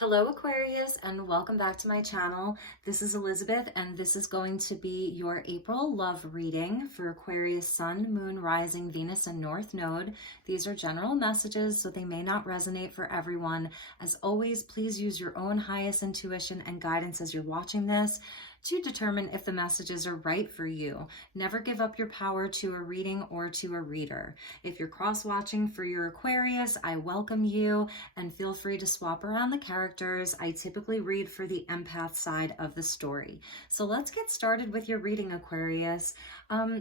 Hello Aquarius, and welcome back to my channel. This is Elizabeth, and this is going to be your April love reading for Aquarius Sun, Moon, Rising, Venus, and North Node. These are general messages, so they may not resonate for everyone. As always, please use your own highest intuition and guidance as you're watching this to determine if the messages are right for you. Never give up your power to a reading or to a reader. If you're cross-watching for your Aquarius, I welcome you, and feel free to swap around the characters. I typically read for the empath side of the story. So let's get started with your reading, Aquarius.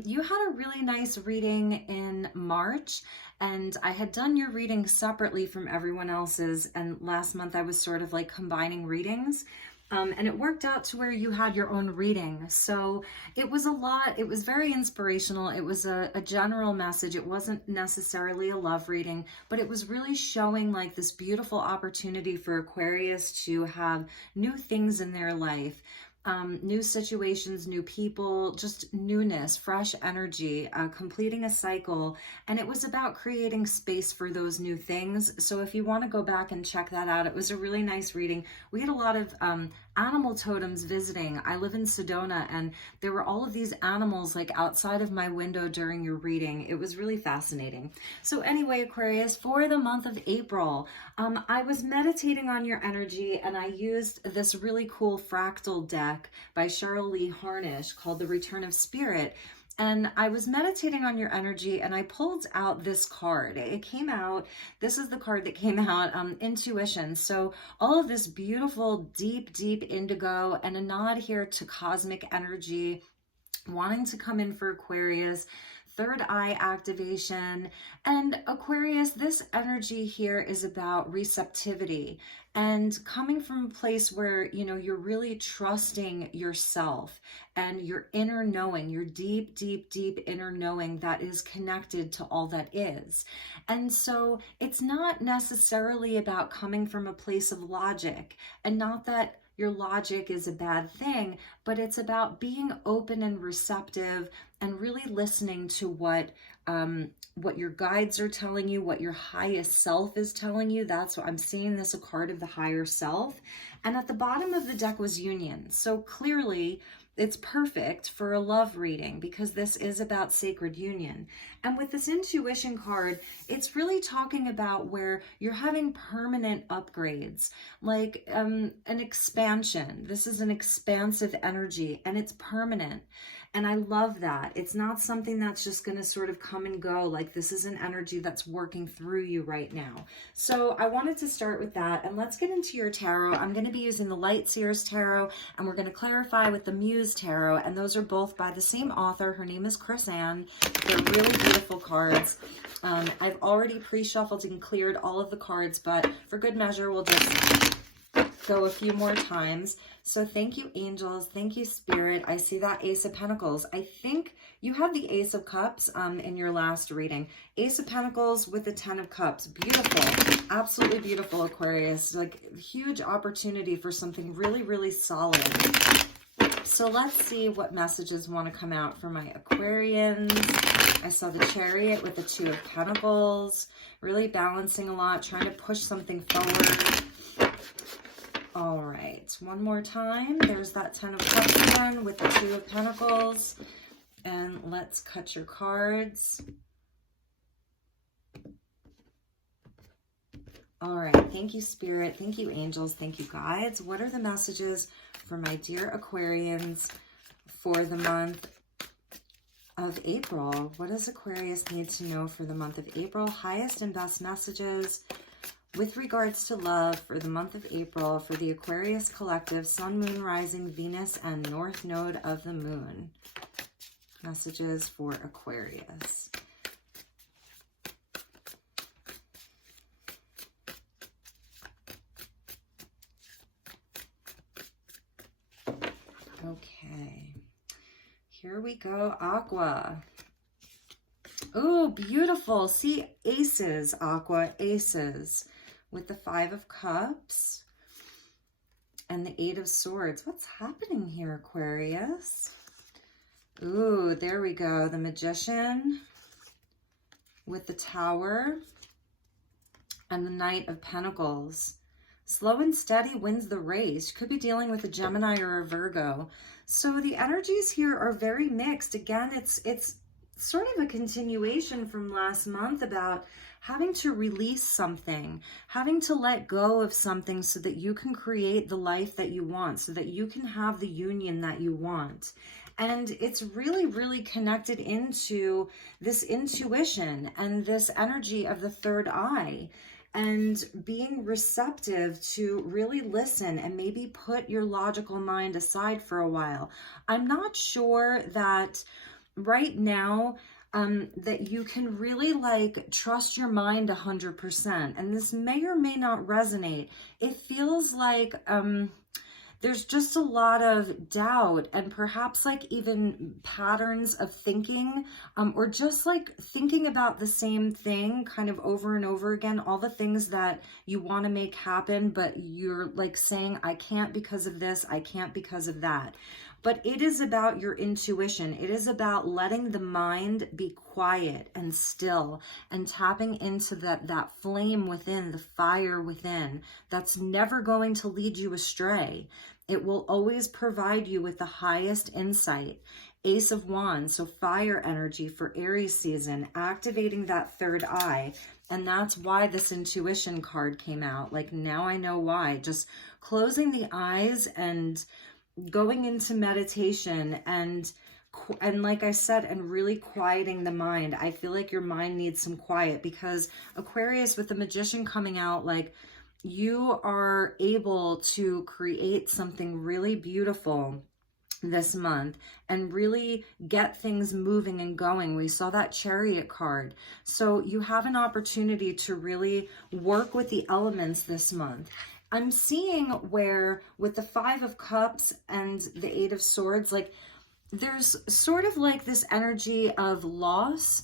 You had a really nice reading in March, and I had done your reading separately from everyone else's, and last month I was sort of like combining readings. And it worked out to where you had your own reading. So it was a lot. It was very inspirational. It was a general message. It wasn't necessarily a love reading, but it was really showing like this beautiful opportunity for Aquarius to have new things in their life. New situations, new people, just newness, fresh energy, completing a cycle. And it was about creating space for those new things. So if you want to go back and check that out, it was a really nice reading. We had a lot of animal totems visiting. I live in Sedona, and there were all of these animals like outside of my window during your reading. It was really fascinating. So anyway, Aquarius, for the month of April, I was meditating on your energy, and I used this really cool fractal deck by Cheryl Lee Harnish called The Return of Spirit. And I was meditating on your energy, and I pulled out this card. It came out, this is the card that came out, Intuition. So all of this beautiful, deep, deep indigo, and a nod here to cosmic energy, wanting to come in for Aquarius, third eye activation. And Aquarius, this energy here is about receptivity and coming from a place where, you know, you're really trusting yourself and your inner knowing, your deep, deep, deep inner knowing that is connected to all that is. And so it's not necessarily about coming from a place of logic, and not that your logic is a bad thing, but it's about being open and receptive and really listening to what your guides are telling you, what your highest self is telling you. That's what I'm seeing, this a card of the higher self. And at the bottom of the deck was Union. So clearly it's perfect for a love reading because this is about sacred union. And with this intuition card, it's really talking about where you're having permanent upgrades, like an expansion. This is an expansive energy, and it's permanent. And I love that. It's not something that's just going to sort of come and go. Like, this is an energy that's working through you right now. So I wanted to start with that, and let's get into your tarot. I'm going to be using the Light Seers Tarot, and we're going to clarify with the Muse Tarot, and those are both by the same author. Her name is Chris Ann. They're really beautiful cards. I've already pre-shuffled and cleared all of the cards, but for good measure, we'll just go a few more times. So thank you, angels. Thank you, spirit. I see that Ace of Pentacles. I think you had the Ace of Cups in your last reading. Ace of Pentacles with the 10 of Cups. Beautiful. Absolutely beautiful, Aquarius. Like, huge opportunity for something really, really solid. So let's see what messages want to come out for my Aquarians. I saw the Chariot with the 2 of Pentacles. Really balancing a lot, trying to push something forward. All right, one more time. There's that 10 of Cups again with the 2 of Pentacles. And let's cut your cards. All right, thank you, Spirit. Thank you, angels. Thank you, guides. What are the messages for my dear Aquarians for the month of April? What does Aquarius need to know for the month of April? Highest and best messages with regards to love for the month of April for the Aquarius Collective, Sun, Moon, Rising, Venus, and North Node of the Moon. Messages for Aquarius. Okay, here we go. Aqua. Oh, beautiful. See, aces, Aqua, aces. With the 5 of Cups and the 8 of Swords. What's happening here, Aquarius? Ooh, there we go. The Magician with the Tower and the Knight of Pentacles. Slow and steady wins the race. You could be dealing with a Gemini or a Virgo. So the energies here are very mixed. Again, it's sort of a continuation from last month about having to release something, having to let go of something so that you can create the life that you want, so that you can have the union that you want. And it's really, really connected into this intuition and this energy of the third eye, and being receptive to really listen and maybe put your logical mind aside for a while. I'm not sure that right now that you can really like trust your mind 100%. And this may or may not resonate. It feels like there's just a lot of doubt and perhaps like even patterns of thinking, or just like thinking about the same thing kind of over and over again, all the things that you want to make happen, but you're like saying, I can't because of this, I can't because of that. But it is about your intuition. It is about letting the mind be quiet and still and tapping into that flame within, the fire within, that's never going to lead you astray. It will always provide you with the highest insight. Ace of Wands, so fire energy for Aries season, activating that third eye. And that's why this intuition card came out. Like, now I know why. Just closing the eyes and going into meditation and like I said, and really quieting the mind. I feel like your mind needs some quiet, because Aquarius, with the Magician coming out, like, you are able to create something really beautiful this month and really get things moving and going. We saw that Chariot card. So you have an opportunity to really work with the elements this month. I'm seeing where with the Five of Cups and the Eight of Swords, like, there's sort of like this energy of loss,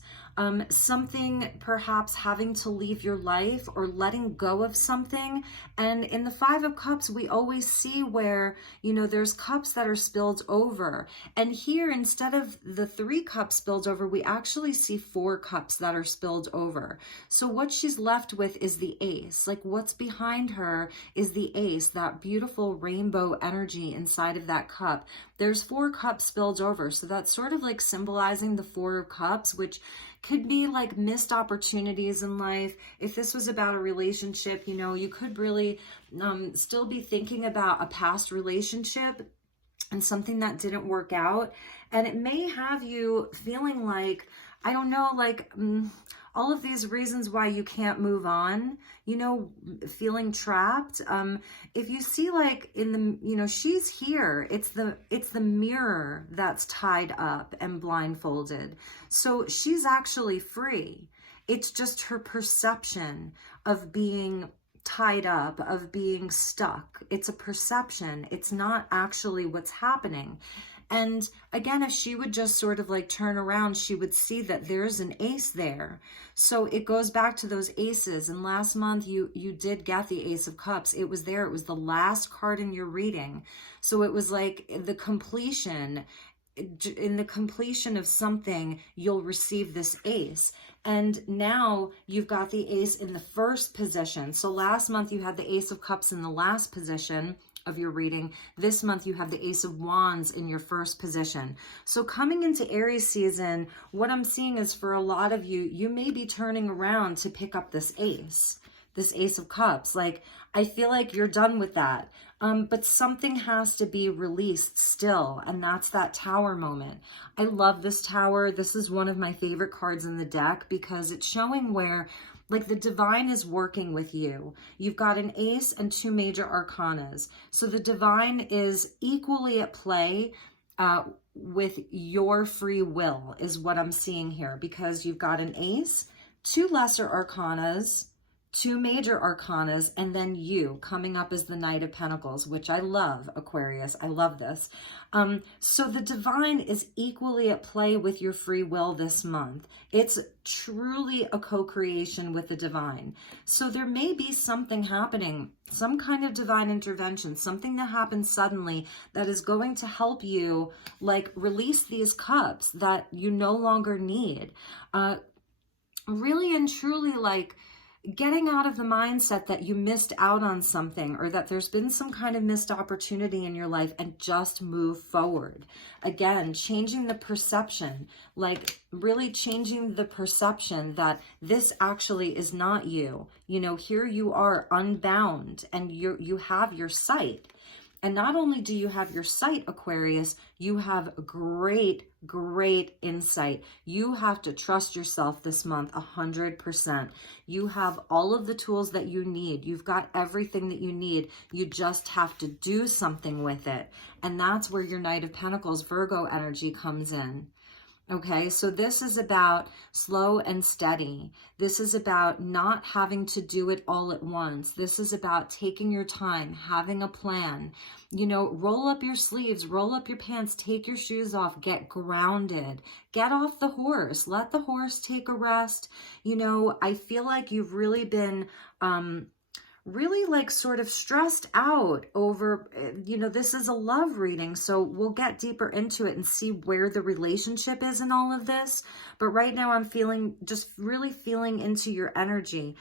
something perhaps having to leave your life or letting go of something. And in the Five of Cups, we always see where, you know, there's cups that are spilled over. And here, instead of the 3 cups spilled over, we actually see 4 cups that are spilled over. So what she's left with is the Ace. Like, what's behind her is the Ace, that beautiful rainbow energy inside of that cup. There's 4 cups spilled over. So that's sort of like symbolizing the 4 of Cups, which could be like missed opportunities in life. If this was about a relationship, you know, you could really still be thinking about a past relationship and something that didn't work out. And it may have you feeling like, I don't know, like all of these reasons why you can't move on, you know, feeling trapped. If you see like in the, you know, she's here, it's the mirror that's tied up and blindfolded. So she's actually free. It's just her perception of being tied up, of being stuck. It's a perception. It's not actually what's happening. And again, if she would just sort of like turn around, she would see that there's an ace there. So it goes back to those aces. And last month, you did get the Ace of Cups. It was there. It was the last card in your reading. So it was like the completion. In the completion of something, you'll receive this ace. And now you've got the ace in the first position. So last month you had the Ace of Cups in the last position of your reading. This month you have the Ace of Wands in your first position. So coming into Aries season, what I'm seeing is for a lot of you, you may be turning around to pick up this Ace of Cups. Like, I feel like you're done with that. But something has to be released still, and that's that Tower moment. I love this Tower. This is one of my favorite cards in the deck because it's showing where, like, the divine is working with you. You've got an ace and 2 major arcanas. So the divine is equally at play with your free will is what I'm seeing here, because you've got an ace, 2 lesser arcanas, 2 major arcanas, and then you coming up as the Knight of Pentacles, which I love, Aquarius. I love this. So the divine is equally at play with your free will this month. It's truly a co-creation with the divine. So there may be something happening, some kind of divine intervention, something that happens suddenly that is going to help you, like, release these cups that you no longer need. Really and truly, like, getting out of the mindset that you missed out on something or that there's been some kind of missed opportunity in your life, and just move forward. Again, changing the perception, like really changing the perception that this actually is not you. You know, here you are unbound, and you have your sight. And not only do you have your sight, Aquarius, you have great insight. You have to trust yourself this month 100%. You have all of the tools that you need. You've got everything that you need. You just have to do something with it. And that's where your Knight of Pentacles, Virgo energy comes in. Okay, so this is about slow and steady. This is about not having to do it all at once. This is about taking your time, having a plan. You know, roll up your sleeves, roll up your pants, take your shoes off, get grounded, get off the horse, let the horse take a rest. You know, I feel like you've really been, really like sort of stressed out over, you know, this is a love reading, so we'll get deeper into it and see where the relationship is in all of this. But right now I'm feeling, just really feeling into your energy.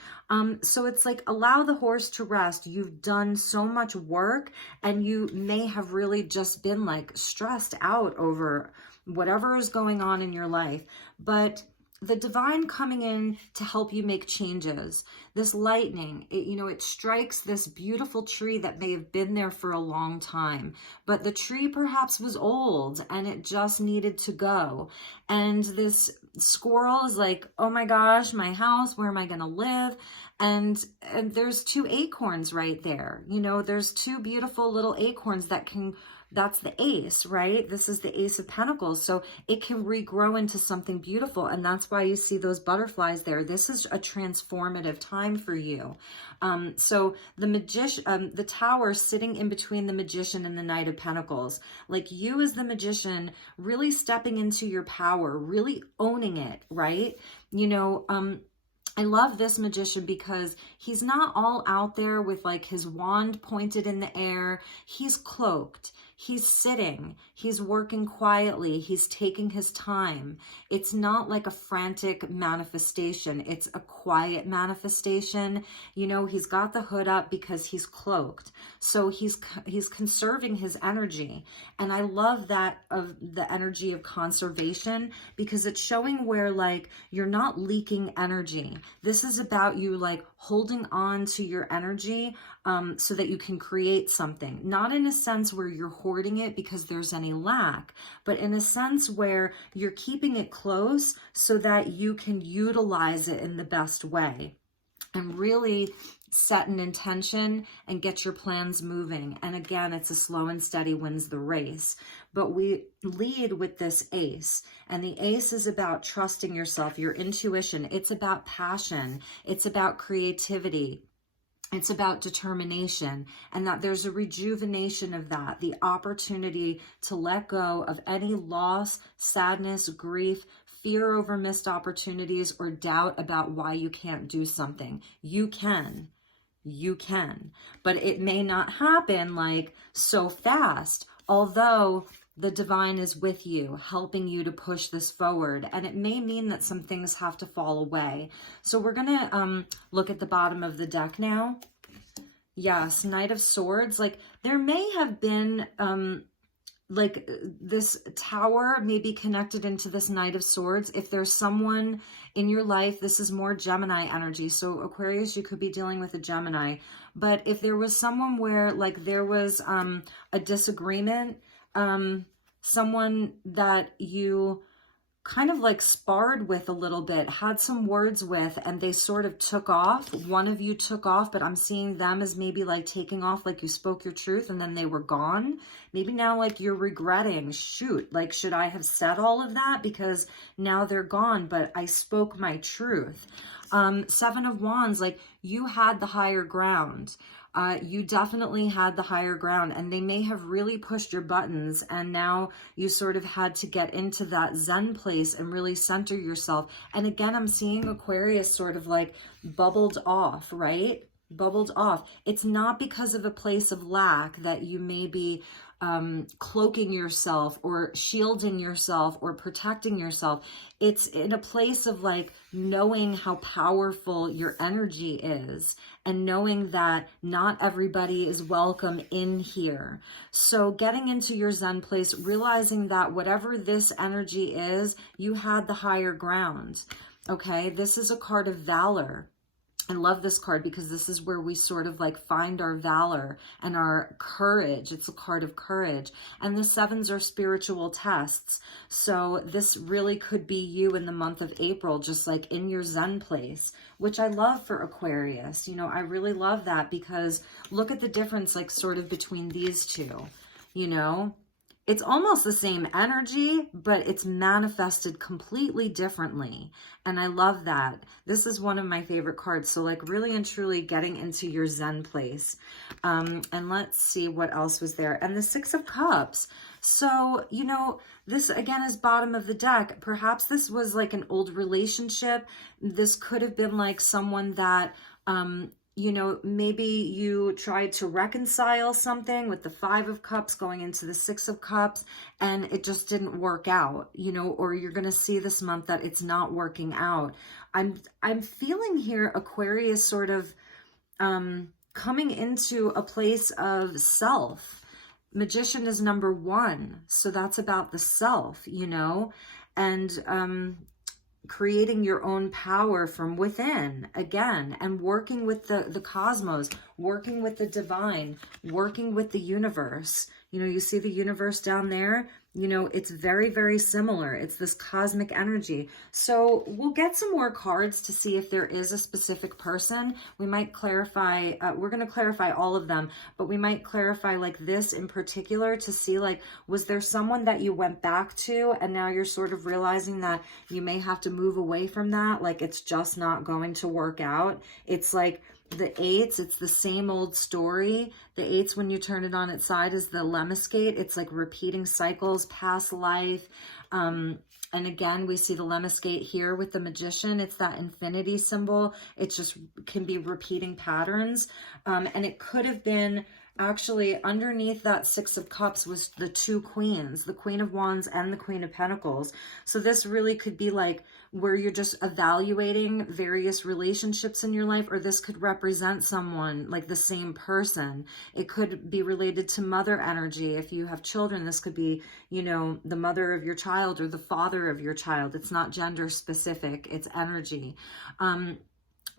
So it's like, allow the horse to rest. You've done so much work, and you may have really just been like stressed out over whatever is going on in your life. But the divine coming in to help you make changes. This lightning, it strikes this beautiful tree that may have been there for a long time, but the tree perhaps was old and it just needed to go. And this squirrel is like, oh my gosh, my house, where am I going to live? And there's two acorns right there. You know, there's two beautiful little acorns that can, that's the ace, right? This is the Ace of Pentacles. So it can regrow into something beautiful. And that's why you see those butterflies there. This is a transformative time for you. So the magician, the tower sitting in between the Magician and the Knight of Pentacles, like you as the Magician, really stepping into your power, really owning it, right? You know, I love this Magician because he's not all out there with like his wand pointed in the air. He's cloaked. He's sitting. He's working quietly. He's taking his time. It's not like a frantic manifestation. It's a quiet manifestation. You know, he's got the hood up because he's cloaked. So he's conserving his energy. And I love that, of the energy of conservation, because it's showing where like you're not leaking energy. This is about you like holding on to your energy so that you can create something. Not in a sense where you're hoarding it because there's any lack, but in a sense where you're keeping it close so that you can utilize it in the best way and really set an intention and get your plans moving. And again, it's a slow and steady wins the race. But we lead with this ace, and the ace is about trusting yourself, your intuition. It's about passion. It's about creativity. It's about determination, and that there's a rejuvenation of that, the opportunity to let go of any loss, sadness, grief, fear over missed opportunities, or doubt about why you can't do something. You can, but it may not happen like so fast, although the divine is with you, helping you to push this forward. And it may mean that some things have to fall away. So we're going to look at the bottom of the deck now. Yes, Knight of Swords. Like there may have been like this tower may be connected into this Knight of Swords. If there's someone in your life, this is more Gemini energy. So Aquarius, you could be dealing with a Gemini. But if there was someone where like there was a disagreement, someone that you kind of like sparred with a little bit, had some words with, and they sort of took off. One of you took off, but I'm seeing them as maybe like taking off, like you spoke your truth and then they were gone. Maybe now like you're regretting, shoot, like should I have said all of that? Because now they're gone, but I spoke my truth. Seven of Wands, like you had the higher ground. You definitely had the higher ground, and they may have really pushed your buttons, and now you sort of had to get into that Zen place and really center yourself. And again, I'm seeing Aquarius sort of like bubbled off, right? bubbled off. It's not because of a place of lack that you may be cloaking yourself or shielding yourself or protecting yourself. It's in a place of like knowing how powerful your energy is and knowing that not everybody is welcome in here. So getting into your Zen place, realizing that whatever this energy is, you had the higher ground. Okay, this is a card of valor. I love this card because this is where we sort of like find our valor and our courage. It's a card of courage. And the sevens are spiritual tests. So this really could be you in the month of April, just like in your Zen place, which I love for Aquarius. You know, I really love that because look at the difference like sort of between these two, you know. It's almost the same energy, but it's manifested completely differently. And I love that. This is one of my favorite cards. So like really and truly getting into your Zen place. And let's see what else was there. And the Six of Cups. So, you know, this again is bottom of the deck. Perhaps this was like an old relationship. This could have been like someone that, you know, maybe you tried to reconcile something with the Five of Cups going into the Six of Cups and it just didn't work out, you know, or you're going to see this month that it's not working out. I'm feeling here Aquarius sort of coming into a place of self. Magician is number 1. So that's about the self, you know, and creating your own power from within again, and working with the cosmos, working with the divine, working with the universe. You know, you see the universe down there, you know, it's very, very similar. It's this cosmic energy. So we'll get some more cards to see if there is a specific person. We might clarify, we're going to clarify all of them, but we might clarify like this in particular to see like, was there someone that you went back to and now you're sort of realizing that you may have to move away from that? Like it's just not going to work out. It's like, the 8s, it's the same old story. The 8s, when you turn it on its side, is the lemniscate. It's like repeating cycles, past life. And again, we see the lemniscate here with the Magician. It's that infinity symbol. It just can be repeating patterns. And it could have been actually underneath that Six of Cups was the 2 queens, the Queen of Wands and the Queen of Pentacles. So this really could be like where you're just evaluating various relationships in your life, or this could represent someone like the same person. It could be related to mother energy. If you have children, this could be, you know, the mother of your child or the father of your child. It's not gender specific, it's energy.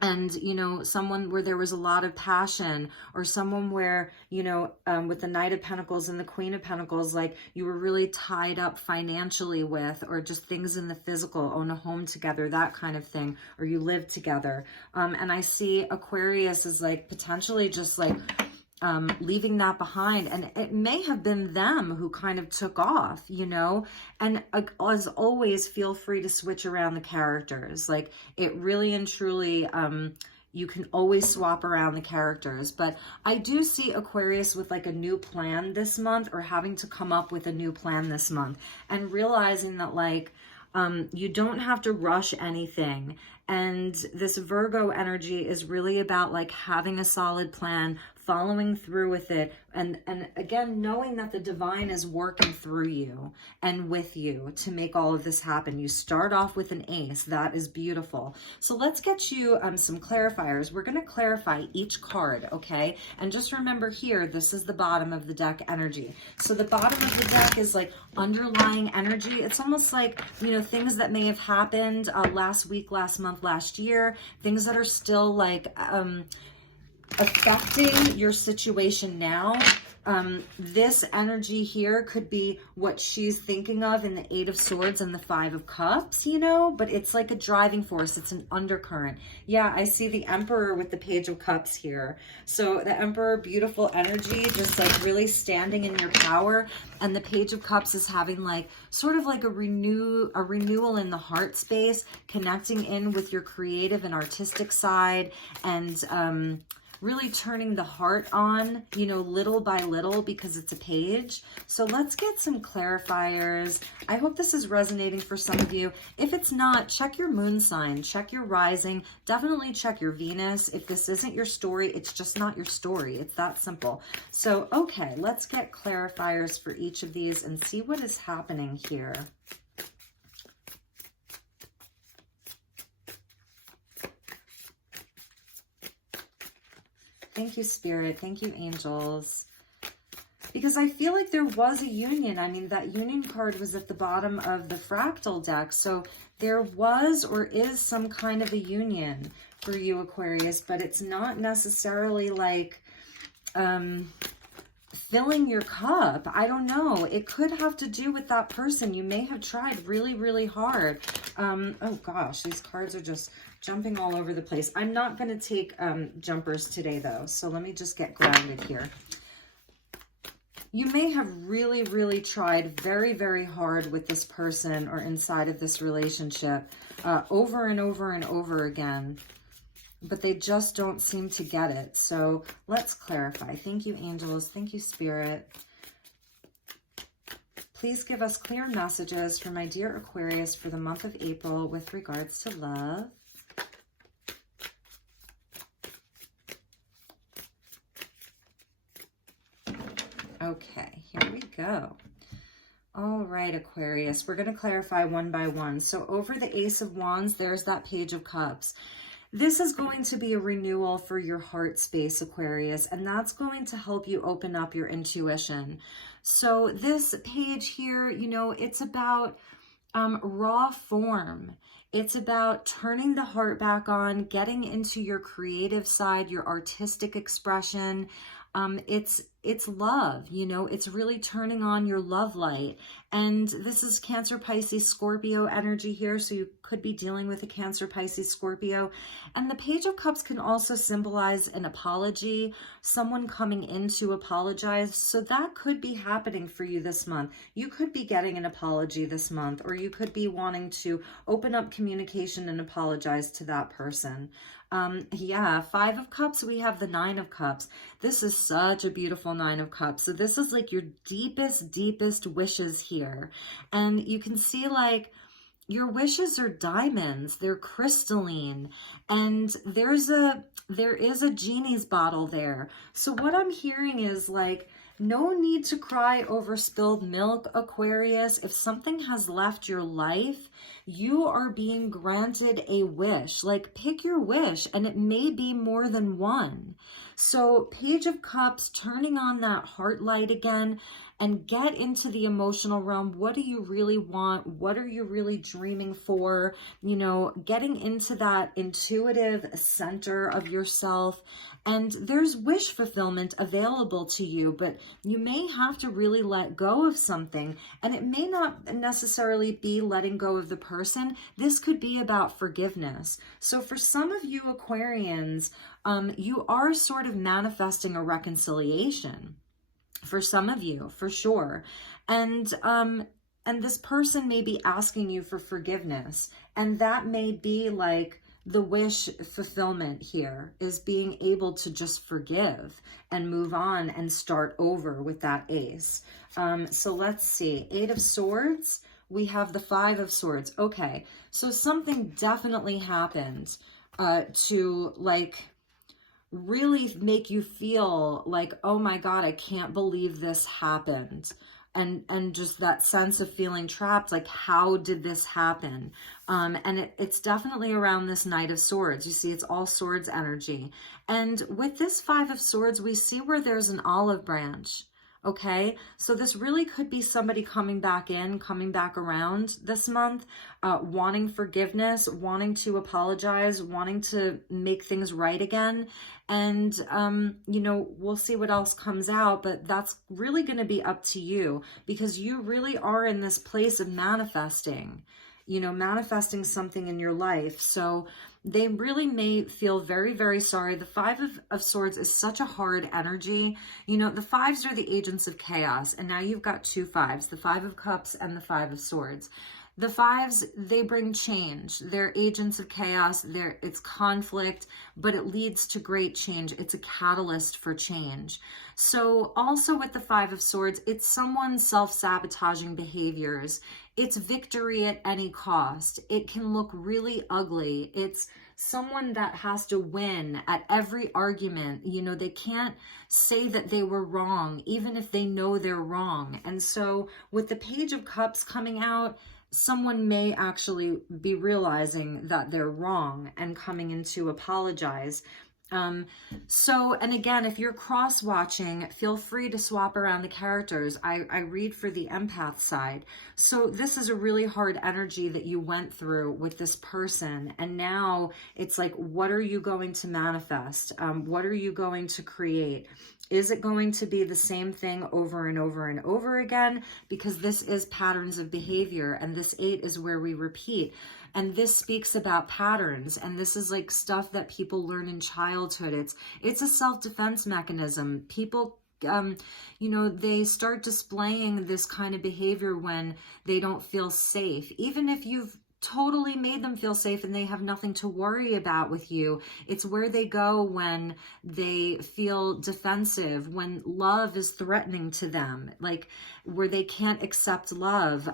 And, you know, someone where there was a lot of passion, or someone where, you know, with the Knight of Pentacles and the Queen of Pentacles, like you were really tied up financially with, or just things in the physical, own a home together, that kind of thing, or you live together. And I see Aquarius is like potentially just like leaving that behind, and it may have been them who kind of took off, you know. And as always, feel free to switch around the characters. Like it really and truly, you can always swap around the characters. But I do see Aquarius with like a new plan this month, or having to come up with a new plan this month, and realizing that like you don't have to rush anything. And this Virgo energy is really about like having a solid plan, following through with it, and again, knowing that the divine is working through you and with you to make all of this happen. You start off with an ace. That is beautiful. So let's get you some clarifiers. We're going to clarify each card, okay? And just remember here, this is the bottom of the deck energy. So the bottom of the deck is like underlying energy. It's almost like, you know, things that may have happened last week, last month, last year, things that are still like affecting your situation now. This energy here could be what she's thinking of in the Eight of Swords and the Five of Cups, you know, but it's like a driving force. It's an undercurrent. Yeah, I see the Emperor with the Page of Cups here. So the Emperor, beautiful energy, just like really standing in your power. And the Page of Cups is having like sort of like a renewal in the heart space, connecting in with your creative and artistic side, and really turning the heart on, you know, little by little, because it's a page. So let's get some clarifiers. I hope this is resonating for some of you. If it's not, check your moon sign, check your rising, definitely check your Venus. If this isn't your story, it's just not your story. It's that simple. So, okay, let's get clarifiers for each of these and see what is happening here. Thank you, Spirit. Thank you, angels. Because I feel like there was a union. I mean, that union card was at the bottom of the fractal deck. So there was or is some kind of a union for you, Aquarius, but it's not necessarily like filling your cup. I don't know. It could have to do with that person. You may have tried really, really hard. Oh gosh, these cards are just jumping all over the place. I'm not going to take jumpers today though. So let me just get grounded here. You may have really, really tried very, very hard with this person or inside of this relationship over and over and over again, but they just don't seem to get it. So let's clarify. Thank you, angels. Thank you, Spirit. Please give us clear messages for my dear Aquarius for the month of April with regards to love. Okay, here we go. All right, Aquarius, we're going to clarify one by one. So over the Ace of Wands, there's that Page of Cups. This is going to be a renewal for your heart space, Aquarius, and that's going to help you open up your intuition. So this page here, you know, it's about raw form. It's about turning the heart back on, getting into your creative side, your artistic expression. It's love, you know, it's really turning on your love light. And this is Cancer, Pisces, Scorpio energy here. So you could be dealing with a Cancer, Pisces, Scorpio. And the Page of Cups can also symbolize an apology, someone coming in to apologize. So that could be happening for you this month. You could be getting an apology this month, or you could be wanting to open up communication and apologize to that person. Yeah, Five of Cups, we have the Nine of Cups. This is such a beautiful Nine of Cups. So this is like your deepest, deepest wishes here. And you can see like your wishes are diamonds, they're crystalline, and there is a genie's bottle there. So what I'm hearing is like, no need to cry over spilled milk, Aquarius. If something has left your life, you are being granted a wish. Like, pick your wish, and it may be more than one. So Page of Cups, turning on that heart light again, and get into the emotional realm. What do you really want? What are you really dreaming for? You know, getting into that intuitive center of yourself. And there's wish fulfillment available to you, but you may have to really let go of something. And it may not necessarily be letting go of the person. This could be about forgiveness. So for some of you Aquarians, you are sort of manifesting a reconciliation. For some of you, for sure. And this person may be asking you for forgiveness. And that may be like the wish fulfillment here, is being able to just forgive and move on and start over with that ace. So let's see. Eight of Swords. We have the Five of Swords. Okay, so something definitely happened to like really make you feel like, oh my God, I can't believe this happened. And just that sense of feeling trapped, like, how did this happen? And it's definitely around this Knight of Swords. You see, it's all swords energy. And with this Five of Swords, we see where there's an olive branch. Okay, so this really could be somebody coming back in, coming back around this month, wanting forgiveness, wanting to apologize, wanting to make things right again. And, you know, we'll see what else comes out, but that's really going to be up to you, because you really are in this place of manifesting, you know, manifesting something in your life. So they really may feel very, very sorry. The Five of Swords is such a hard energy. You know, the fives are the agents of chaos. And now you've got two fives, the Five of Cups and the Five of Swords. The fives, they bring change. They're agents of chaos. It's conflict, but it leads to great change. It's a catalyst for change. So also with the Five of Swords, it's someone's self-sabotaging behaviors. It's victory at any cost. It can look really ugly. It's someone that has to win at every argument. You know, they can't say that they were wrong, even if they know they're wrong. And so with the Page of Cups coming out, someone may actually be realizing that they're wrong and coming in to apologize. And again, if you're cross-watching, feel free to swap around the characters. I read for the empath side. So this is a really hard energy that you went through with this person. And now it's like, what are you going to manifest? What are you going to create? Is it going to be the same thing over and over and over again? Because this is patterns of behavior, and this 8 is where we repeat. And this speaks about patterns, and this is like stuff that people learn in childhood. It's a self-defense mechanism. People, you know, they start displaying this kind of behavior when they don't feel safe. Even if you've totally made them feel safe and they have nothing to worry about with you, it's where they go when they feel defensive, when love is threatening to them, like where they can't accept love.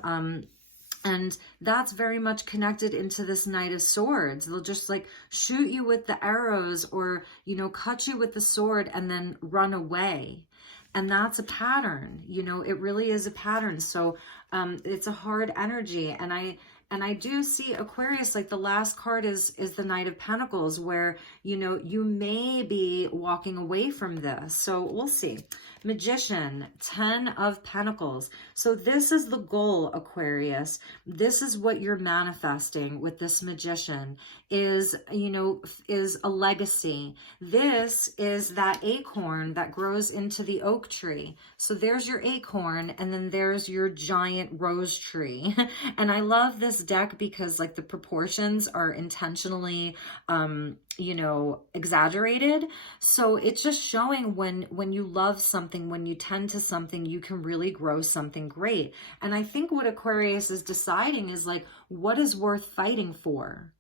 And that's very much connected into this Knight of Swords. They'll just like shoot you with the arrows, or, you know, cut you with the sword and then run away. And that's a pattern, you know, it really is a pattern. So it's a hard energy. And I do see Aquarius, like the last card is the Knight of Pentacles, where, you know, you may be walking away from this. So we'll see. Magician, 10 of Pentacles. So this is the goal, Aquarius. This is what you're manifesting with this Magician, is, you know, is a legacy. This is that acorn that grows into the oak tree. So there's your acorn, and then there's your giant rose tree. And I love this deck because like the proportions are intentionally you know, exaggerated. So it's just showing when you love something, when you tend to something, you can really grow something great. And I think what Aquarius is deciding is like, what is worth fighting for?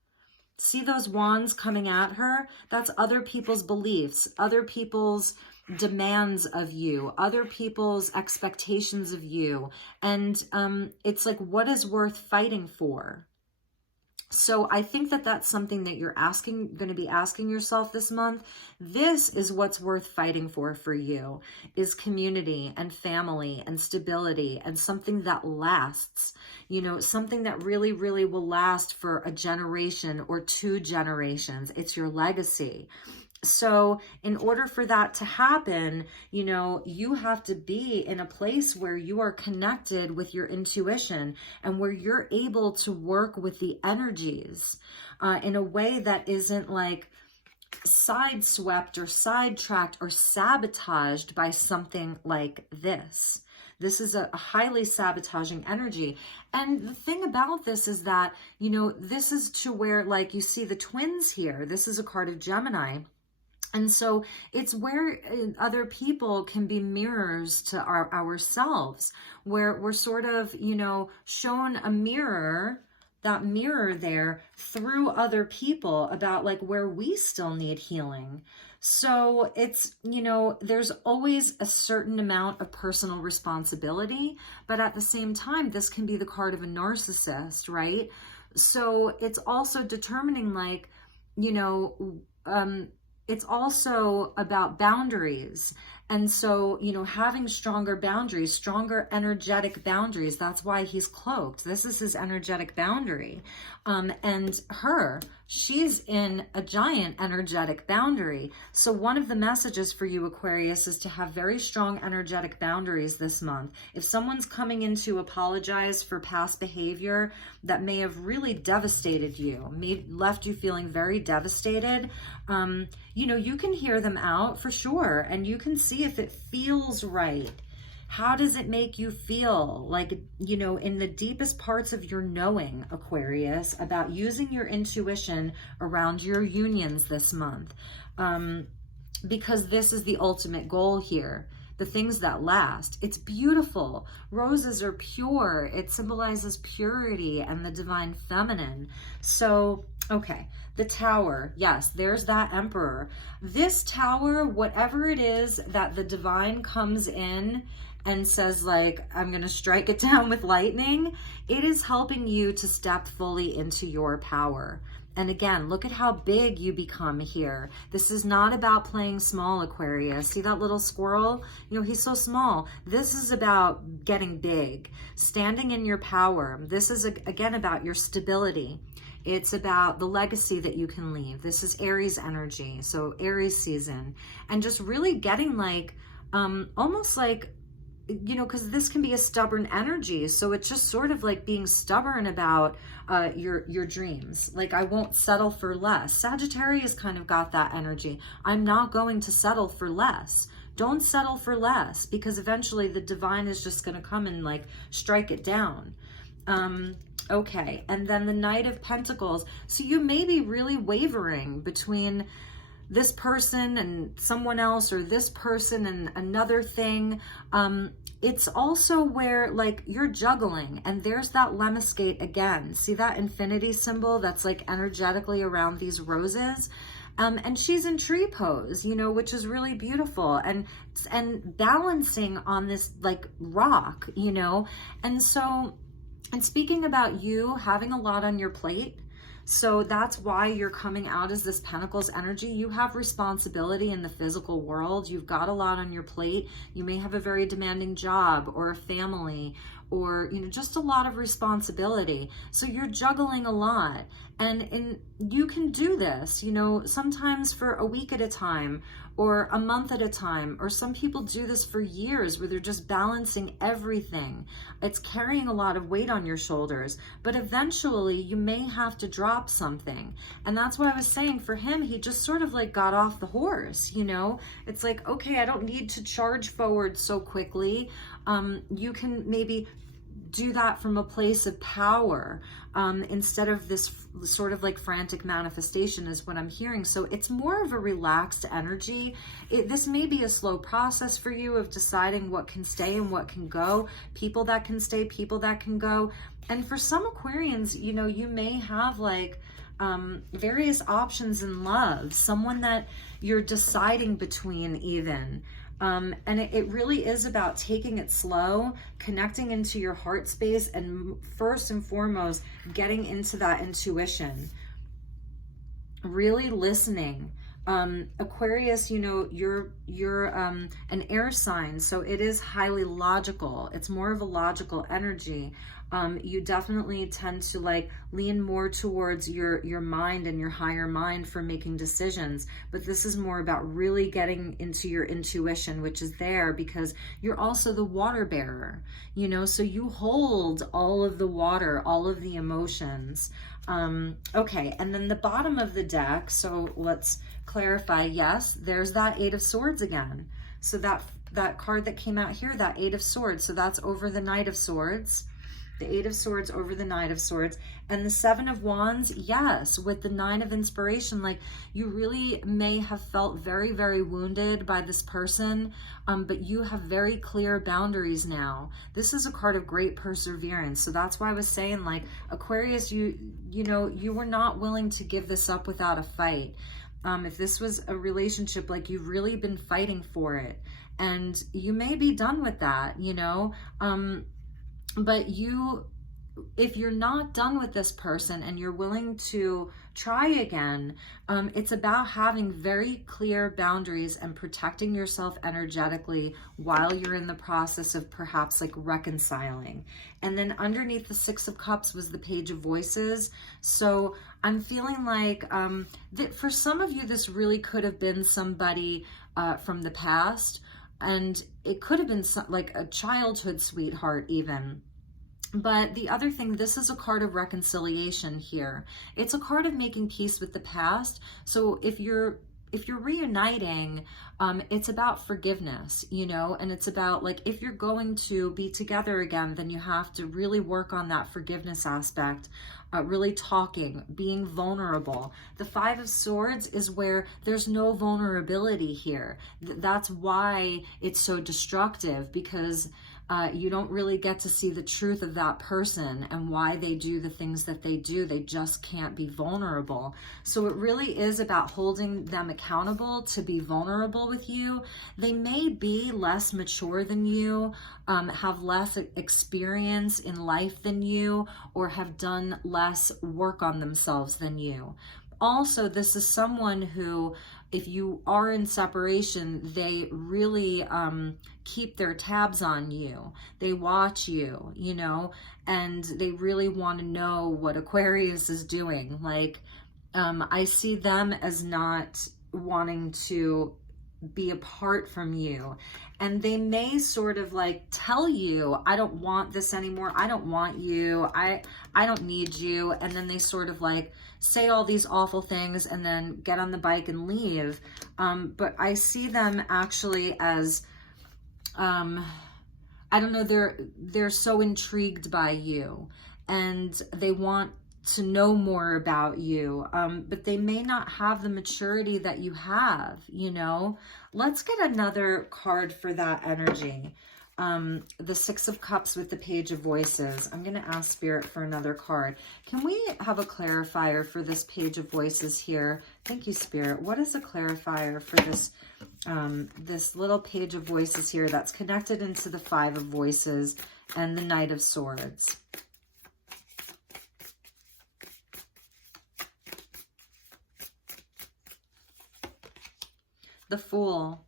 See those wands coming at her? That's other people's beliefs, other people's demands of you, other people's expectations of you. And it's like, what is worth fighting for? So I think that that's something that you're going to be asking yourself this month. This is what's worth fighting for you, is community and family and stability and something that lasts, you know, something that really, really will last for a generation or 2 generations. It's your legacy. So in order for that to happen, you know, you have to be in a place where you are connected with your intuition and where you're able to work with the energies in a way that isn't like sideswept or sidetracked or sabotaged by something like this. This is a highly sabotaging energy. And the thing about this is that, you know, this is to where, like, you see the twins here. This is a card of Gemini. And so it's where other people can be mirrors to ourselves, where we're sort of, you know, shown a mirror, that mirror there, through other people about like where we still need healing. So it's, you know, there's always a certain amount of personal responsibility, but at the same time, this can be the card of a narcissist, right? So it's also determining, like, you know, it's also about boundaries. And so, you know, having stronger boundaries, stronger energetic boundaries, that's why he's cloaked. This is his energetic boundary. And she's in a giant energetic boundary. So one of the messages for you, Aquarius, is to have very strong energetic boundaries this month. If someone's coming in to apologize for past behavior that may have really devastated you, left you feeling very devastated, you know, you can hear them out for sure, and you can see if it feels right. How does it make you feel? Like, you know, in the deepest parts of your knowing, Aquarius, about using your intuition around your unions this month. Because this is the ultimate goal here. the things that last. It's beautiful. Roses are pure. It symbolizes purity and the divine feminine. So, okay, the Tower. Yes, there's that Emperor. This Tower, whatever it is that the divine comes in and says, like, I'm going to strike it down with lightning, it is helping you to step fully into your power. And again, look at how big you become here. This is not about playing small, Aquarius. See that little squirrel? You know, he's so small. This is about getting big, standing in your power. This is, again, about your stability. It's about the legacy that you can leave. This is Aries energy, so Aries season. And just really getting like, almost like, you know, because this can be a stubborn energy. So it's just sort of like being stubborn about your dreams. Like, I won't settle for less. Sagittarius kind of got that energy. I'm not going to settle for less. Don't settle for less, because eventually the divine is just going to come and like strike it down. Okay, and then the Knight of Pentacles. So you may be really wavering between this person and someone else, or this person and another thing. It's also where like you're juggling, and there's that lemniscate again. See that infinity symbol that's like energetically around these roses? And she's in tree pose, you know, which is really beautiful, and balancing on this like rock, you know. And so, and speaking about you having a lot on your plate, so that's why you're coming out as this Pentacles energy. You have responsibility in the physical world. You've got a lot on your plate. You may have a very demanding job or a family, or, you know, just a lot of responsibility. So you're juggling a lot, and you can do this, you know, sometimes for a week at a time, or a month at a time, or some people do this for years where they're just balancing everything. It's carrying a lot of weight on your shoulders, but eventually you may have to drop something. And that's what I was saying for him. He just sort of like got off the horse, you know. It's like, okay, I don't need to charge forward so quickly. You can maybe do that from a place of power, instead of this sort of like frantic manifestation is what I'm hearing. So it's more of a relaxed energy. This may be a slow process for you of deciding what can stay and what can go, people that can stay, people that can go. And for some Aquarians, you know, you may have like various options in love, someone that you're deciding between even. And it really is about taking it slow, connecting into your heart space, and first and foremost, getting into that intuition, really listening. Aquarius, you know, you're an air sign, so it is highly logical. It's more of a logical energy. You definitely tend to like lean more towards your mind and your higher mind for making decisions, but this is more about really getting into your intuition, which is there because you're also the water bearer, you know, so you hold all of the water, all of the emotions. Okay, and then the bottom of the deck, so let's clarify. Yes, there's that Eight of Swords again. So that card that came out here, that Eight of Swords, so that's over the Knight of Swords. The Eight of Swords over the Knight of Swords. And the Seven of Wands, yes, with the Nine of Inspiration, like you really may have felt very, very wounded by this person, but you have very clear boundaries now. This is a card of great perseverance. So that's why I was saying, like, Aquarius, you know, you were not willing to give this up without a fight. If this was a relationship, like you've really been fighting for it, and you may be done with that, you know, but if you're not done with this person and you're willing to try again, it's about having very clear boundaries and protecting yourself energetically while you're in the process of perhaps like reconciling. And then underneath the Six of Cups was the Page of Voices. So I'm feeling like that for some of you, this really could have been somebody from the past. And it could have been like a childhood sweetheart even. But the other thing, this is a card of reconciliation here. It's a card of making peace with the past. So if you're if you're reuniting, it's about forgiveness, you know, and it's about like, if you're going to be together again, then you have to really work on that forgiveness aspect, really talking, being vulnerable. The Five of Swords is where there's no vulnerability here. That's why it's so destructive, because you don't really get to see the truth of that person and why they do the things that they do. They just can't be vulnerable. So it really is about holding them accountable to be vulnerable with you. They may be less mature than you, have less experience in life than you, or have done less work on themselves than you. Also, this is someone who, if you are in separation, they really keep their tabs on you. They watch you, you know, and they really want to know what Aquarius is doing. Like, I see them as not wanting to be apart from you. And they may sort of like tell you, I don't want this anymore. I don't want you. I don't need you. And then they sort of like say all these awful things and then get on the bike and leave. But I see them actually as, I don't know, they're so intrigued by you and they want to know more about you, but they may not have the maturity that you have, you know. Let's get another card for that energy. The Six of Cups with the Page of Voices. I'm going to ask Spirit for another card. Can we have a clarifier for this Page of Voices here? Thank you, Spirit. What is a clarifier for this this little Page of Voices here that's connected into the Five of Voices and the Knight of Swords? The Fool.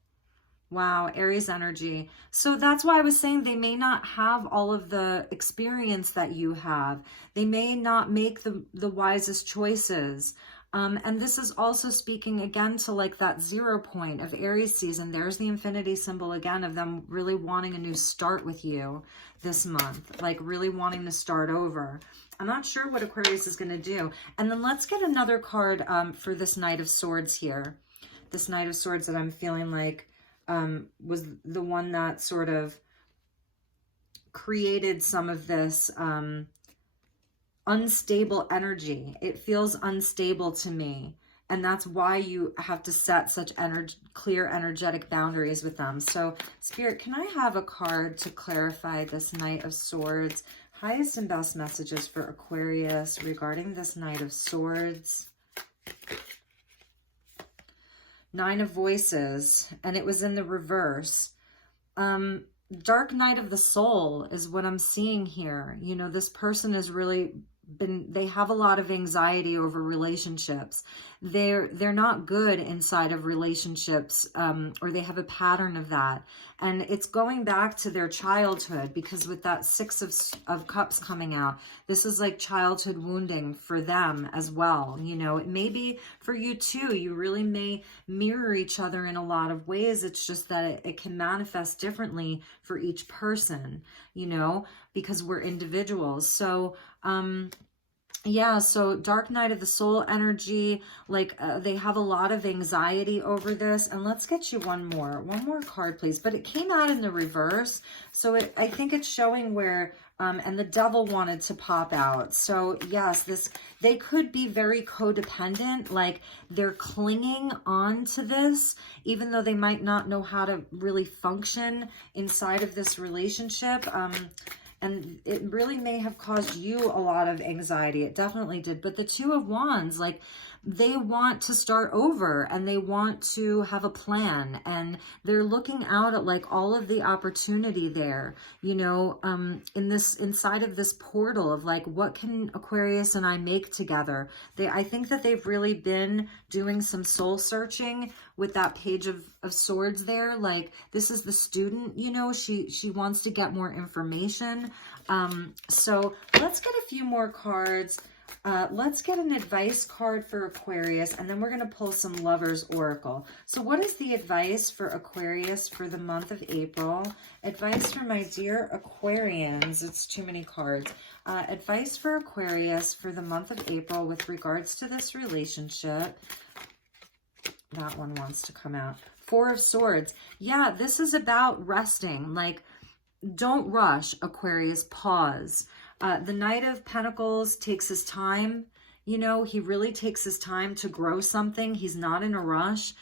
Wow, Aries energy. So that's why I was saying they may not have all of the experience that you have. They may not make the wisest choices. And this is also speaking again to like that 0 point of Aries season. There's the infinity symbol again of them really wanting a new start with you this month, like really wanting to start over. I'm not sure what Aquarius is going to do. And then let's get another card for this Knight of Swords here. This Knight of Swords that I'm feeling like was the one that sort of created some of this unstable energy. It feels unstable to me. And that's why you have to set such clear energetic boundaries with them. So, Spirit, can I have a card to clarify this Knight of Swords? Highest and best messages for Aquarius regarding this Knight of Swords. Nine of Voices, and it was in the reverse. Dark night of the soul is what I'm seeing here. You know, this person has really they have a lot of anxiety over relationships. They're not good inside of relationships, or they have a pattern of that. And it's going back to their childhood, because with that Six of Cups coming out, this is like childhood wounding for them as well. You know, it may be for you too. You really may mirror each other in a lot of ways. It's just that it can manifest differently for each person, you know, because we're individuals. So, yeah, so dark night of the soul energy, like they have a lot of anxiety over this. And let's get you one more card, please. But it came out in the reverse. So I think it's showing where, and the devil wanted to pop out. So yes, they could be very codependent, like they're clinging on to this, even though they might not know how to really function inside of this relationship. And it really may have caused you a lot of anxiety. It definitely did. But the Two of Wands, like they want to start over and they want to have a plan, and they're looking out at like all of the opportunity there, you know, inside of this portal of like, what can Aquarius and I make together? I think that they've really been doing some soul searching with that Page of Swords there. Like, this is the student, you know, she wants to get more information. So let's get a few more cards. Let's get an advice card for Aquarius, and then we're going to pull some Lovers Oracle. So what is the advice for Aquarius for the month of April? Advice for my dear Aquarians. It's too many cards. Advice for Aquarius for the month of April with regards to this relationship. That one wants to come out. Four of Swords. Yeah, this is about resting. Like, don't rush, Aquarius. Pause. The Knight of Pentacles takes his time. You know, he really takes his time to grow something. He's not in a rush.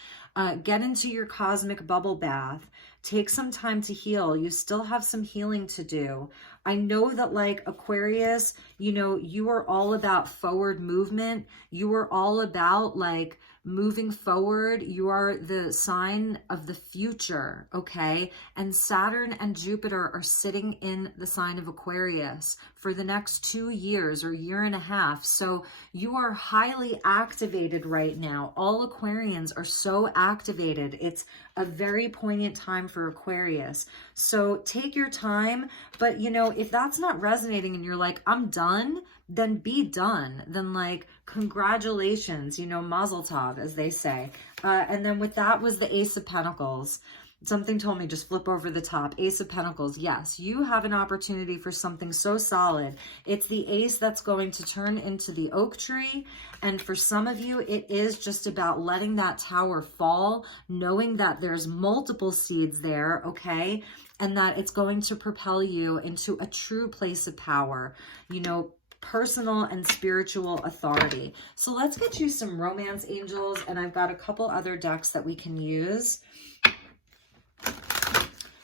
Get into your cosmic bubble bath. Take some time to heal. You still have some healing to do. I know that, like, Aquarius, you know, you are all about forward movement. You are all about, like, moving forward. You are the sign of the future, okay? And Saturn and Jupiter are sitting in the sign of Aquarius for the next 2 years or year and a half. So you are highly activated right now. All Aquarians are so activated. It's a very poignant time for Aquarius. So take your time. But, you know, if that's not resonating and you're like, I'm done, then be done. Then, like, congratulations, you know, mazel tov, as they say. And then with that was the Ace of Pentacles. Something told me just flip over the top. Ace of Pentacles. Yes, you have an opportunity for something so solid. It's the ace that's going to turn into the oak tree. And for some of you, it is just about letting that tower fall, knowing that there's multiple seeds there, okay? And that it's going to propel you into a true place of power, you know, personal and spiritual authority. So let's get you some romance angels. And I've got a couple other decks that we can use.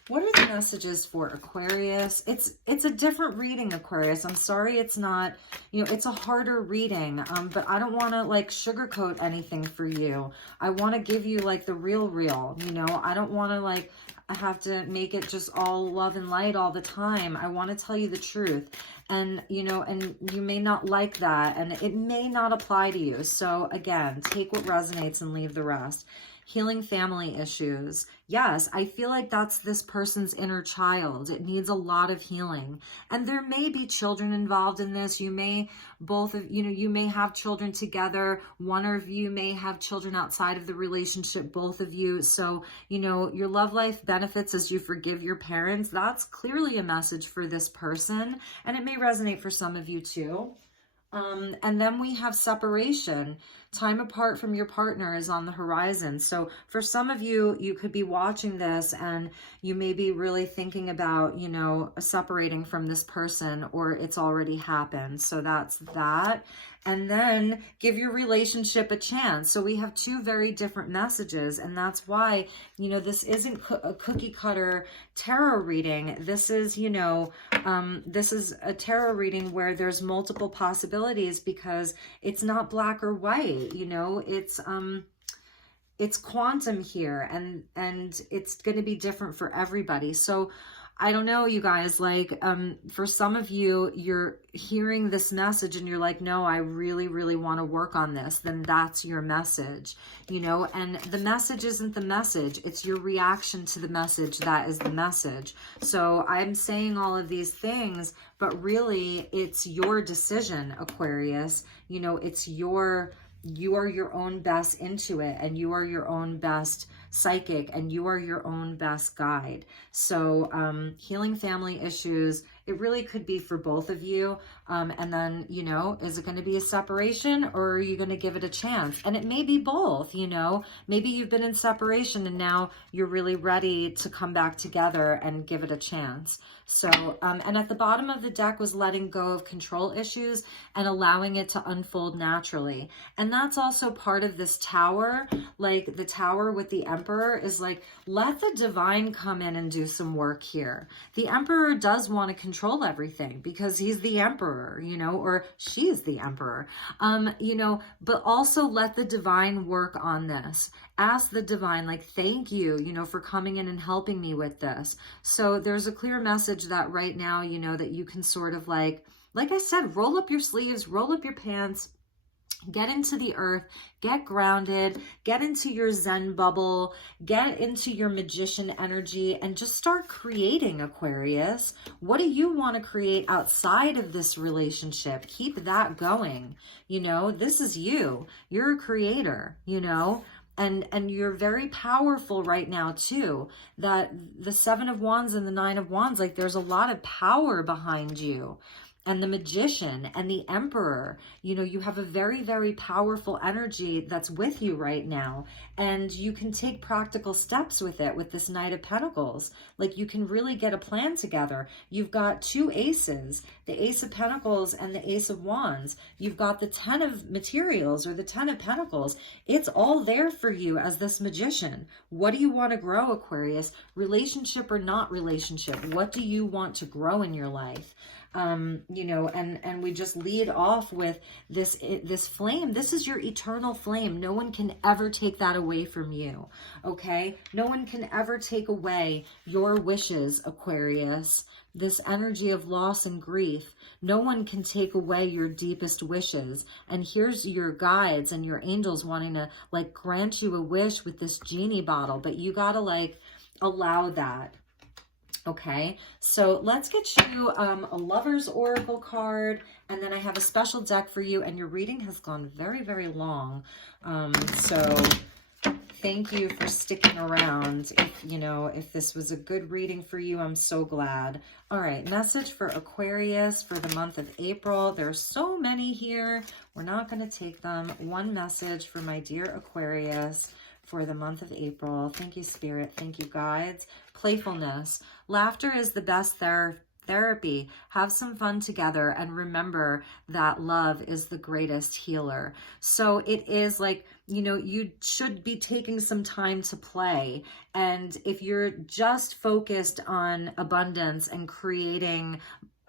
What are the messages for Aquarius? It's a different reading, Aquarius. I'm sorry it's not, you know, it's a harder reading, but I don't want to, like, sugarcoat anything for you. I want to give you, like, the real, you know. I don't want to, like, I have to make it just all love and light all the time. I want to tell you the truth. And, you know, and you may not like that, and it may not apply to you. So again, take what resonates and leave the rest. Healing family issues. Yes, I feel like that's this person's inner child. It needs a lot of healing. And there may be children involved in this. You may both of, you know, you may have children together. One of you may have children outside of the relationship, both of you. So, you know, your love life benefits as you forgive your parents. That's clearly a message for this person. And it may resonate for some of you too. And then we have separation. Time apart from your partner is on the horizon. So for some of you, you could be watching this and you may be really thinking about, you know, separating from this person, or it's already happened. So that's that. And then give your relationship a chance. So we have two very different messages. And that's why, you know, this isn't a cookie cutter tarot reading. This is, you know, this is a tarot reading where there's multiple possibilities, because it's not black or white, you know, it's quantum here, and it's going to be different for everybody. So I don't know, you guys, like, for some of you, you're hearing this message and you're like, no, I really, really want to work on this. Then that's your message, you know, and the message isn't the message. It's your reaction to the message that is the message. So I'm saying all of these things, but really it's your decision, Aquarius. You know, it's you are your own best intuit, and you are your own best psychic, and you are your own best guide. So healing family issues, it really could be for both of you. And then, you know, is it going to be a separation, or are you going to give it a chance? And it may be both, you know, maybe you've been in separation and now you're really ready to come back together and give it a chance. So, and at the bottom of the deck was letting go of control issues and allowing it to unfold naturally. And that's also part of this tower. Like the tower with the Emperor is like, let the divine come in and do some work here. The Emperor does want to control everything because he's the Emperor, you know, or she is the Emperor, you know, but also let the divine work on this. Ask the divine, like, thank you, you know, for coming in and helping me with this. So there's a clear message that right now, you know, that you can sort of like I said, roll up your sleeves, roll up your pants, get into the earth, get grounded, get into your Zen bubble, get into your magician energy, and just start creating, Aquarius. What do you want to create outside of this relationship? Keep that going. You know, this is you. You're a creator, you know, and you're very powerful right now too. That the 7 of Wands and the 9 of Wands, like there's a lot of power behind you. and the Magician and the Emperor. You know, you have a very, very powerful energy that's with you right now, and you can take practical steps with it with this Knight of Pentacles. Like, you can really get a plan together. You've got two aces, the Ace of Pentacles and the Ace of Wands. You've got the Ten of Materials, or the Ten of Pentacles. It's all there for you as this Magician. What do you want to grow, Aquarius? Relationship or not relationship? What do you want to grow in your life? You know, and we just lead off with this flame. This is your eternal flame. No one can ever take that away from you. Okay? No one can ever take away your wishes, Aquarius. This energy of loss and grief. No one can take away your deepest wishes. And here's your guides and your angels wanting to like grant you a wish with this genie bottle, but you gotta like allow that. Okay, so let's get you a Lover's Oracle card, and then I have a special deck for you, and your reading has gone very, very long. So thank you for sticking around. If, you know, if this was a good reading for you, I'm so glad. All right, message for Aquarius for the month of April. There's so many here. We're not going to take them. One message for my dear Aquarius for the month of April. Thank you, Spirit. Thank you, guides. Playfulness. Laughter is the best therapy. Have some fun together, and remember that love is the greatest healer. So it is like, you know, you should be taking some time to play. And if you're just focused on abundance and creating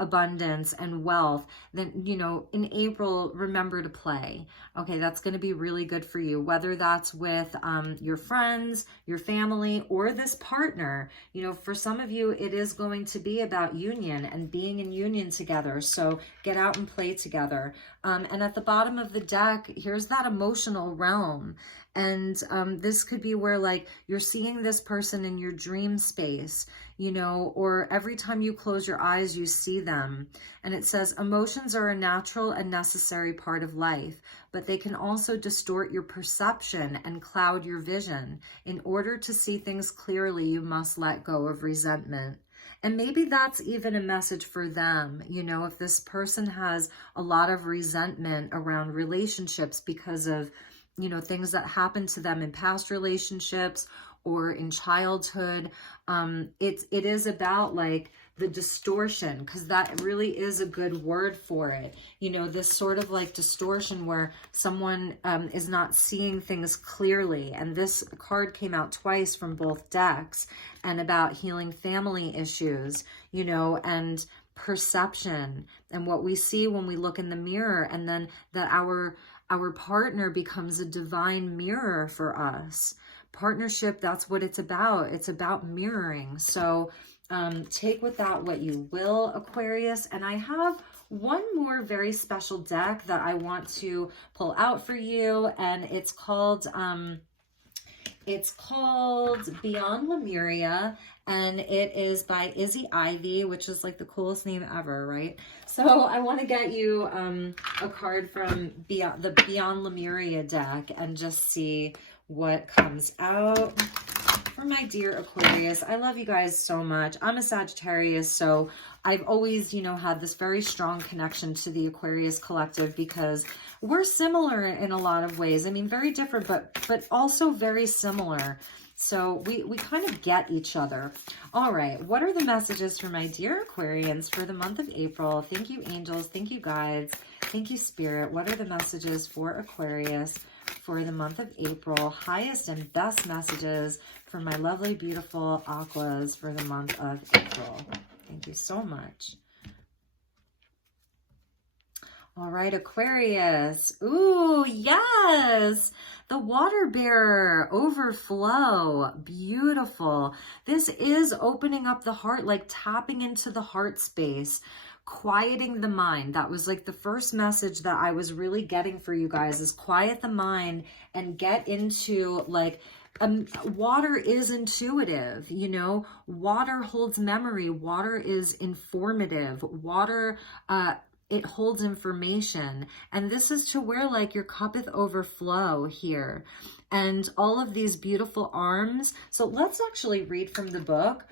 abundance and wealth, then, you know, in April, remember to play. Okay, that's going to be really good for you, whether that's with your friends, your family, or this partner. You know, for some of you, it is going to be about union and being in union together. So get out and play together. And at the bottom of the deck, here's that emotional realm. And this could be where like you're seeing this person in your dream space, you know, or every time you close your eyes, you see them. And it says, emotions are a natural and necessary part of life, but they can also distort your perception and cloud your vision. In order to see things clearly, you must let go of resentment. And maybe that's even a message for them. You know, if this person has a lot of resentment around relationships because of, you know, things that happened to them in past relationships or in childhood, it is about like the distortion, because that really is a good word for it. You know, this sort of like distortion where someone is not seeing things clearly. And this card came out twice from both decks, and about healing family issues, you know, and perception and what we see when we look in the mirror, and then that our partner becomes a divine mirror for us. Partnership, that's what it's about. It's about mirroring. So take with that what you will, Aquarius. And I have one more very special deck that I want to pull out for you, and it's called Beyond Lemuria, and it is by Izzy Ivy, which is like the coolest name ever, right? So I want to get you a card from the Beyond Lemuria deck and just see what comes out. For my dear Aquarius, I love you guys so much. I'm a Sagittarius, so I've always, you know, had this very strong connection to the Aquarius collective because we're similar in a lot of ways. I mean, very different, but also very similar. So we kind of get each other. All right, what are the messages for my dear Aquarians for the month of April? Thank you, angels. Thank you, guides. Thank you, Spirit. What are the messages for Aquarius for the month of April? Highest and best messages for my lovely, beautiful Aquas for the month of April. Thank you so much. All right, Aquarius. Ooh, yes. The water bearer, overflow. Beautiful. This is opening up the heart, like tapping into the heart space, quieting the mind. That was like the first message that I was really getting for you guys, is quiet the mind and get into like, water is intuitive, you know, water holds memory, water is informative, water, it holds information. And this is to where like your cuppeth overflow here, and all of these beautiful arms. So let's actually read from the book.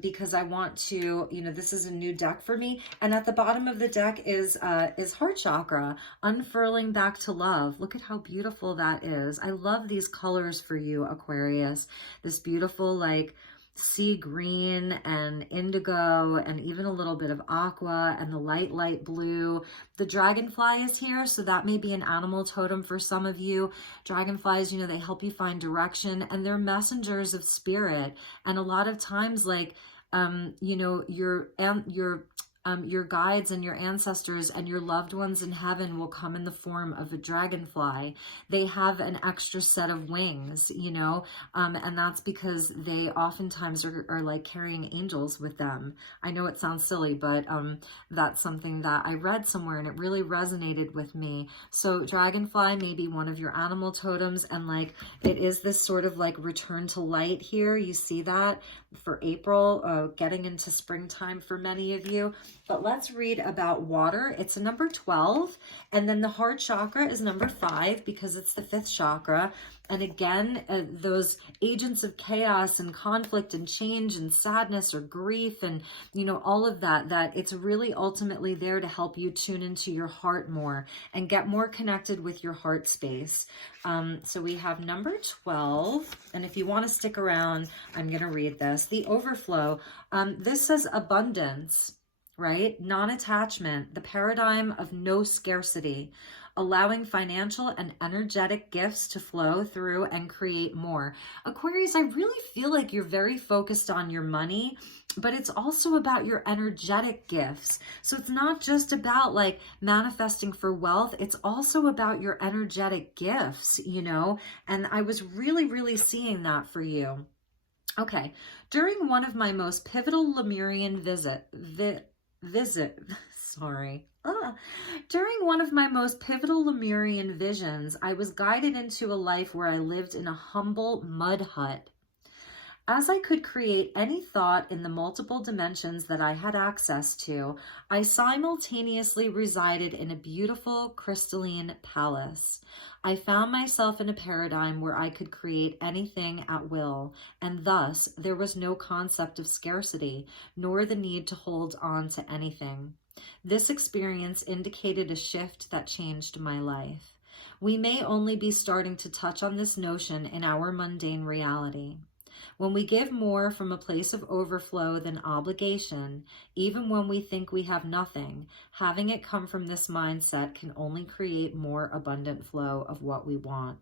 because I want to, you know, this is a new deck for me. And at the bottom of the deck is heart chakra, unfurling back to love. Look at how beautiful that is. I love these colors for you, Aquarius. This beautiful, like, sea green and indigo and even a little bit of aqua and the light blue. The dragonfly is here, so that may be an animal totem for some of you. Dragonflies, you know, they help you find direction, and they're messengers of spirit. And a lot of times, like, you know, your guides and your ancestors and your loved ones in heaven will come in the form of a dragonfly. They have an extra set of wings, you know, and that's because they oftentimes are like carrying angels with them. I know it sounds silly, but that's something that I read somewhere and it really resonated with me. So dragonfly may be one of your animal totems, and like it is this sort of like return to light here. You see that for April, getting into springtime for many of you. But let's read about water. It's a number 12. And then the heart chakra is number 5 because it's the 5th chakra. And again, those agents of chaos and conflict and change and sadness or grief and, you know, all of that, that it's really ultimately there to help you tune into your heart more and get more connected with your heart space. So we have number 12. And if you want to stick around, I'm going to read this. The overflow. This says abundance, right? Non-attachment, the paradigm of no scarcity, allowing financial and energetic gifts to flow through and create more. Aquarius, I really feel like you're very focused on your money, but it's also about your energetic gifts. So it's not just about like manifesting for wealth. It's also about your energetic gifts, you know, and I was really seeing that for you. Okay. During one of my most pivotal Lemurian During one of my most pivotal Lemurian visions, I was guided into a life where I lived in a humble mud hut. As I could create any thought in the multiple dimensions that I had access to, I simultaneously resided in a beautiful crystalline palace. I found myself in a paradigm where I could create anything at will, and thus there was no concept of scarcity, nor the need to hold on to anything. This experience indicated a shift that changed my life. We may only be starting to touch on this notion in our mundane reality. When we give more from a place of overflow than obligation, even when we think we have nothing, having it come from this mindset can only create more abundant flow of what we want.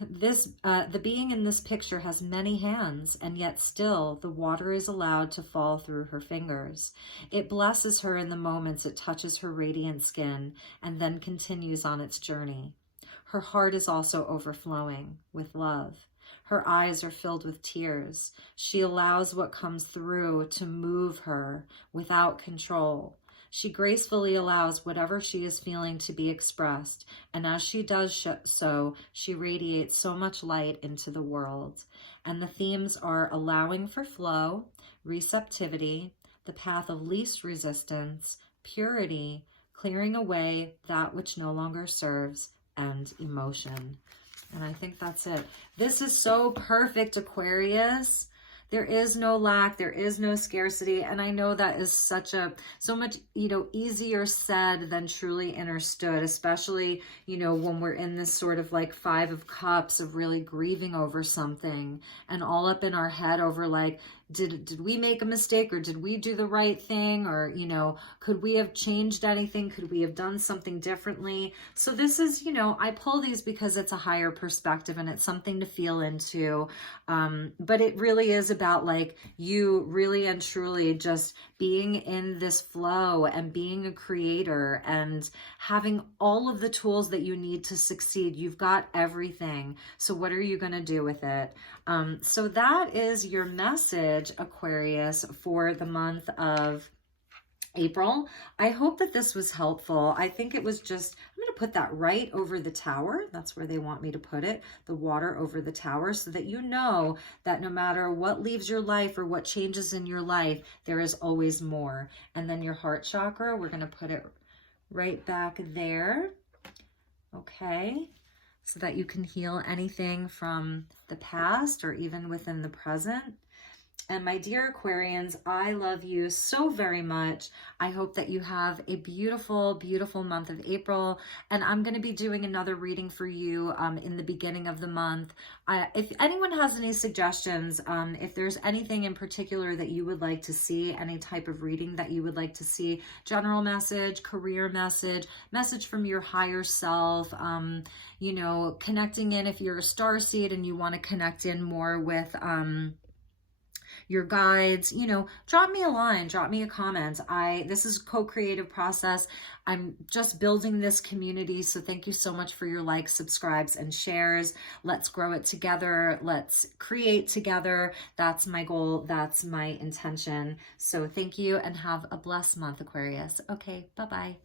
The being in this picture has many hands, and yet still the water is allowed to fall through her fingers. It blesses her in the moments it touches her radiant skin and then continues on its journey. Her heart is also overflowing with love. Her eyes are filled with tears. She allows what comes through to move her without control. She gracefully allows whatever she is feeling to be expressed, and as she does so, she radiates so much light into the world. And the themes are allowing for flow, receptivity, the path of least resistance, purity, clearing away that which no longer serves, and emotion. And I think that's it. This is so perfect, Aquarius. There is no lack, there is no scarcity. And I know that is so much, you know, easier said than truly understood, especially, you know, when we're in this sort of like 5 of Cups of really grieving over something and all up in our head over like, did we make a mistake, or did we do the right thing? Or, you know, could we have changed anything? Could we have done something differently? So this is, you know, I pull these because it's a higher perspective and it's something to feel into. But it really is about like you really and truly just being in this flow and being a creator and having all of the tools that you need to succeed. You've got everything. So what are you going to do with it? So that is your message, Aquarius, for the month of April. I hope that this was helpful. I think it was just, I'm going to put that right over the tower. That's where they want me to put it, the water over the tower, so that you know that no matter what leaves your life or what changes in your life, there is always more. And then your heart chakra, we're going to put it right back there. Okay. So that you can heal anything from the past or even within the present. And my dear Aquarians, I love you so very much. I hope that you have a beautiful, beautiful month of April. And I'm going to be doing another reading for you in the beginning of the month. If anyone has any suggestions, if there's anything in particular that you would like to see, any type of reading that you would like to see, general message, career message, message from your higher self, you know, connecting in if you're a starseed and you want to connect in more with your guides, you know, drop me a line, drop me a comment. This is a co-creative process. I'm just building this community. So thank you so much for your likes, subscribes, and shares. Let's grow it together. Let's create together. That's my goal. That's my intention. So thank you and have a blessed month, Aquarius. Okay, bye-bye.